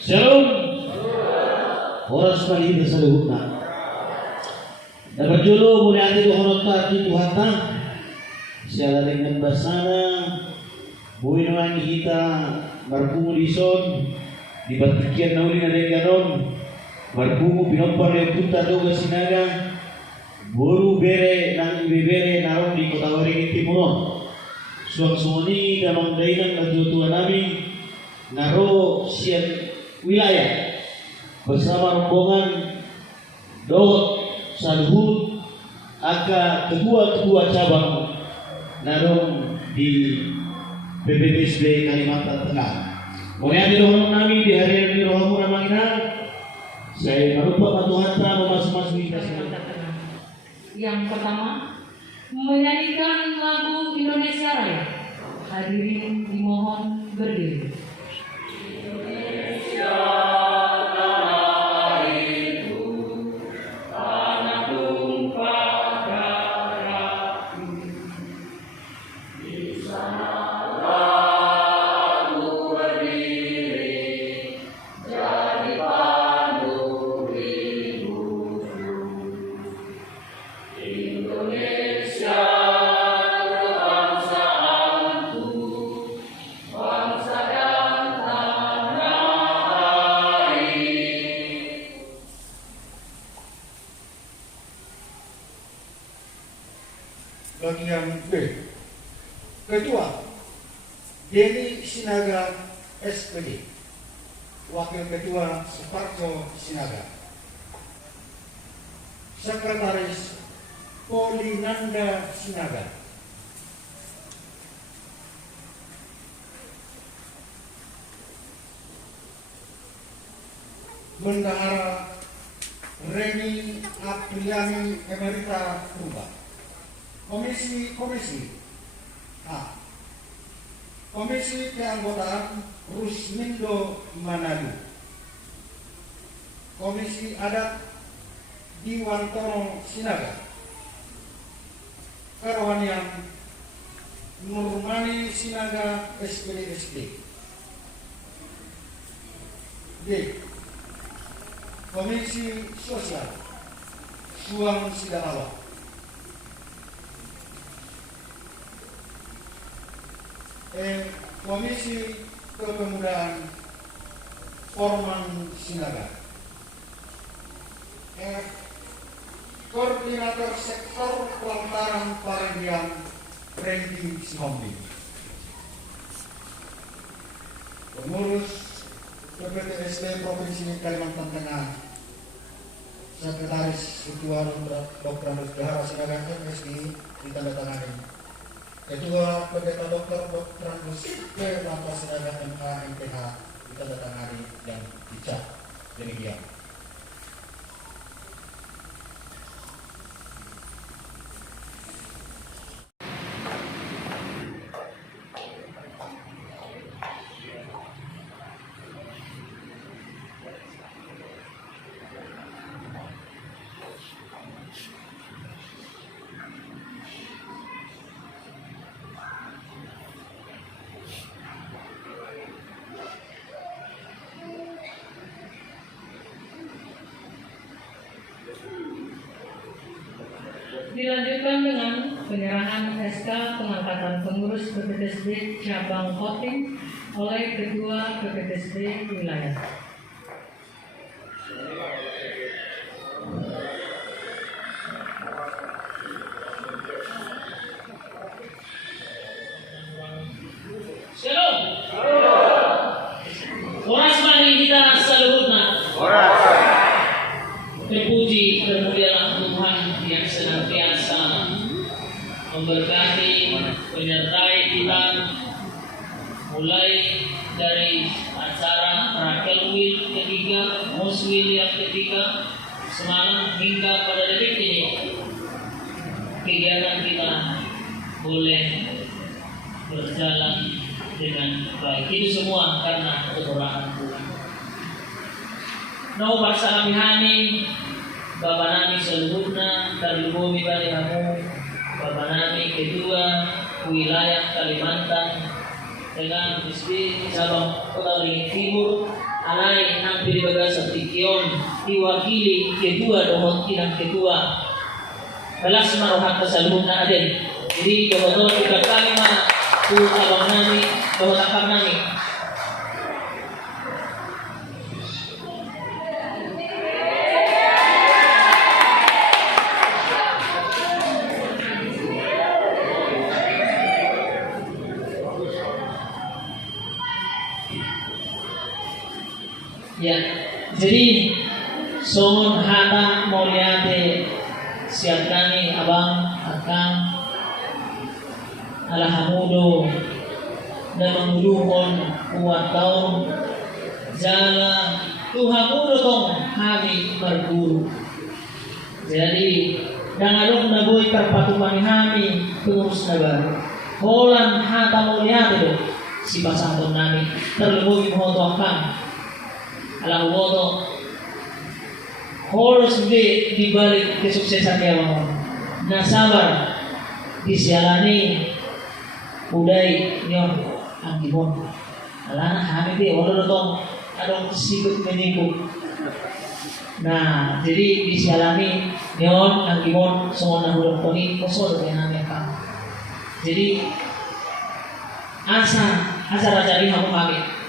Shalom. Oras palihid sa luhut na. Dapat julo muli ati dohonot ka ati Tuhata. Siya dengan basana. Buhay naman kita marpungo lison. Di batikyan na uli na rin ganon. Marpungo pinompar yung punta doga sinaga. Buru bere nang ibebere narong di kota waring timunon. Suang-suani damang dainang nagtutuan namin. Naro siya wilayah bersama rombongan Dawat Saluhut aka kedua cabang narong di PPPSB Kalimantan Tengah. Kemudian didohon kami di hari ini rohamu namanya saya merupakan Tuhan telah memasuk kita yang pertama menyanyikan lagu Indonesia Raya. Hadirin dimohon berdiri. Bagian B. Ketua Deni Sinaga SPD. Wakil Ketua Suparto Sinaga. Sekretaris Polinanda Sinaga. Bendahara Reni Apriani Emerita Purba. Komisi A. Komisi Keanggotaan Rusmindo Manado. Komisi Adat Diwantono Sinaga. Kerohanian Nurmani Sinaga SPD. D. Komisi Sosial Suang Sidanawa. Komisi Kepemudaan Forman Sinaga. Koordinator Sektor Pelantaran Parendian Randy Sihombi. Pengurus PPTSD Provinsi Kalimantan Tengah, Sekretaris Ketua Dr. Bendahara Sinaga MSI ditandatangani. Ketua Pendeta Dr. P. Lapa Sinaga MA MTH ditandatangani dan dicap. Demikian. Dilanjutkan dengan penyerahan SK pengangkatan pengurus PPTSD cabang Kotim oleh Ketua PPTSD wilayah. Shalom. Oras palihid kita sa luhut na. Terpuji kemuliaan Tuhan yang senantiasa memberkati, menyertai kita mulai dari acara Rakel Wil ketiga, Muswil yang ketiga semalam hingga pada detik ini kegiatan kita boleh berjalan dengan baik. Itu semua karena kemurahan Tuhan. No paksa kami hani Bapak nami seluruhnya dari bumi balihamu, Bapak nami kedua wilayah Kalimantan dengan Gusti Cabang Kota Timur alai nang pinibagasa tikion diwakili kedua dohot kinang kedua balas marohat kasaluhun na adin. Jadi dohot kita kami ma tu abang nami dohot akam nami. Ya, jadi songon hata moliate siap kami abang akang alhamudo dan menguduhon kuat tahun jala tuhamudo tong kami berguru. Jadi dangalong naboy terpatuman kami terus nabar. Holan hata moliate do si pasangton nami terlebih moto akang alang woto harus di balik kesuksesan dia mau nasabar disialani uday nyon anggimon alana kami deh walau dong adong sikut menikuk. Nah jadi disialani nyon anggimon semua nahurung koni kosol dengan mereka. Jadi asa rajari hamu kami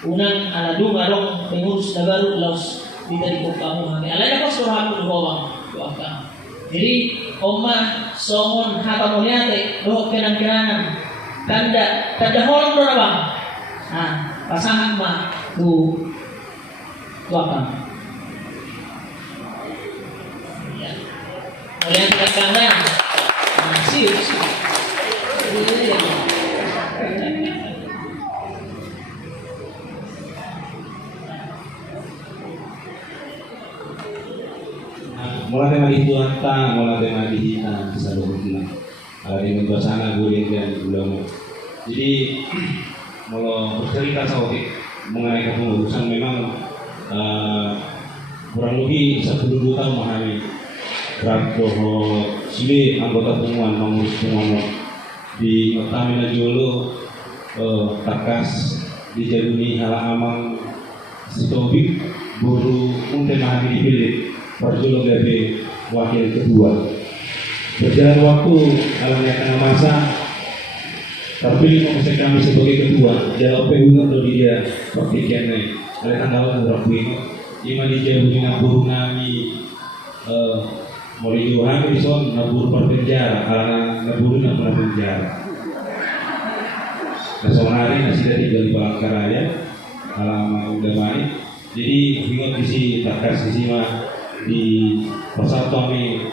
unang aladu ngarong pengurus nagaru laos di kamu kami alanya kos rohamu doang doakan. Jadi oma songon hata moliate doh kenang-kenangan tanda holong do bang. Nah pasangan mah tu doakan. Ya moliate kenang-kenangan. Nah siu. Mulai tema itu anta, mulai tema di hitam, selalu bilang. Di membasana gue dan ulama. Jadi kalau bercerita soal mengenai kepengurusan memang kurang lebih 10 tahun memahami. Berapa sini anggota pengumuman mengurus pengumuman di Pertamina Jolo, Takas di Jaduni Hala Amang, Sitobik, Buru Unte Mahadi dipilih. Perjuangan dari wakil kedua. Berjalan waktu alangnya tengah masa terpilih mengusung kami sebagai kedua. Jawab pengguna dari dia pertikiannya. Oleh tanggapan berapa ini? Ima dijauh dengan buru kami mulai jualanison nabur perpenjara. Alang nabur nak pernah penjara. Besok hari nasi dari Bali Palangkaraya alamat udah main. Jadi ingat isi takas isi mah di persatuan kami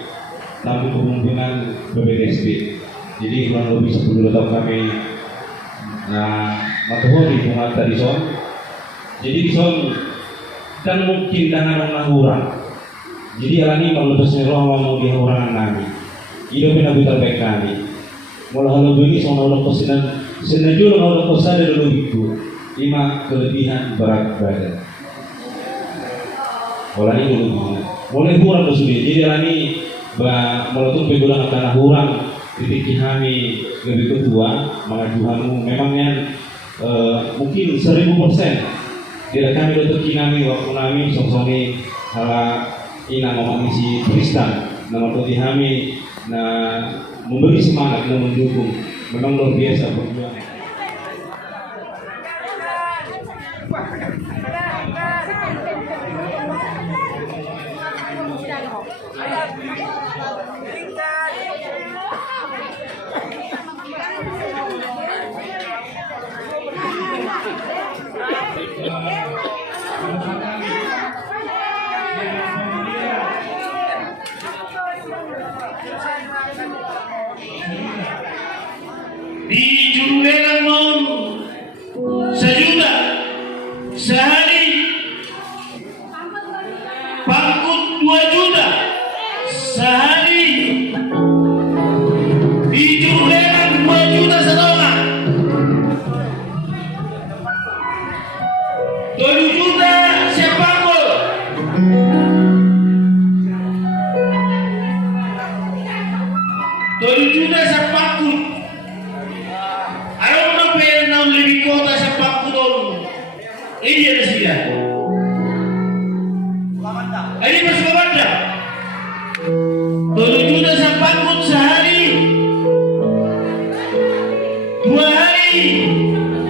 tamu kepemimpinan BPTSB. Jadi kurang lebih 10 tahun kami matuh di Pungata di son. Jadi di son kan mungkin dengan orang. Jadi alani melebasnya roh mau di orang kami. Hidupnya nabi terbaik kami. Mulai lebih ini soal orang kosan senajul orang kosan dari dulu itu 5 kelebihan berat badan. Mulai dulu boleh kurang sudah. Jadi alani meletup pegulang tanah kurang titik kami lebih kedua mengajuhanmu memangnya mungkin 1000%. Tidak kami letup kami waktu kami sosoni hala ina mengisi Kristen nama tuti kami memberi semangat dan mendukung. Memang luar biasa perjuangan. Di Jurulelang Maun 1 juta sehari, Pangkut 2 juta sehari, di Jurulelang 2 juta setengah, 7 juta sepakul, 7 juta sepakul. Ayaw na pera ng libing kota sa pakudong. Iya na sila. Sampai